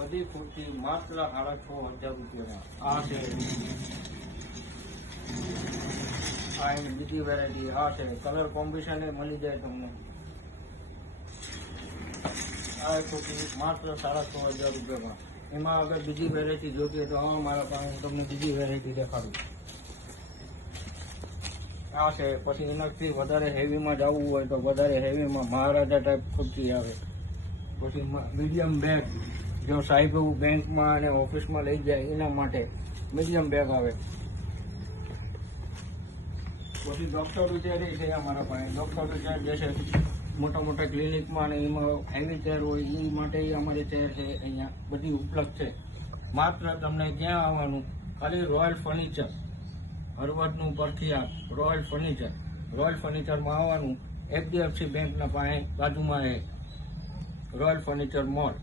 બધી ખુરશી માત્ર 6,500 રૂપિયામાં. આ છે, આ એની બીજી વેરાયટી. આ છે, કલર કોમ્બિનેશન એ મળી જાય તમને. આ ખુરશી માત્ર 6,500 રૂપિયામાં. એમાં અગર બીજી વેરાયટી જોતી હોય તો મારા પાસે હું તમને બીજી વેરાયટી દેખાડું. આ છે, પછી એનાથી વધારે હેવીમાં જવું હોય તો વધારે હેવીમાં મહારાજા ટાઈપ ખુરશી આવે. પછી મીડિયમ બેગ, જો સાહેબ બેંકમાં અને ઓફિસમાં લઈ જાય એના માટે મીડિયમ બેગ આવે. પછી ડૉક્ટર ચેર છે અમારા પાસે. ડૉક્ટર ચેર જે છે મોટા મોટા ક્લિનિકમાં અને એમાં હેવી ચેર હોય એ માટે અમારી ચેર છે અહીંયા બધી ઉપલબ્ધ છે. માત્ર તમને ક્યાં આવવાનું, ખાલી રોયલ ફર્નિચર, હળવદનું પ્રખ્યાત રોયલ ફર્નિચર. રોયલ ફર્નિચરમાં આવવાનું, HDFC બેંકના પાસે બાજુમાં એ રોયલ ફર્નિચર મોલ.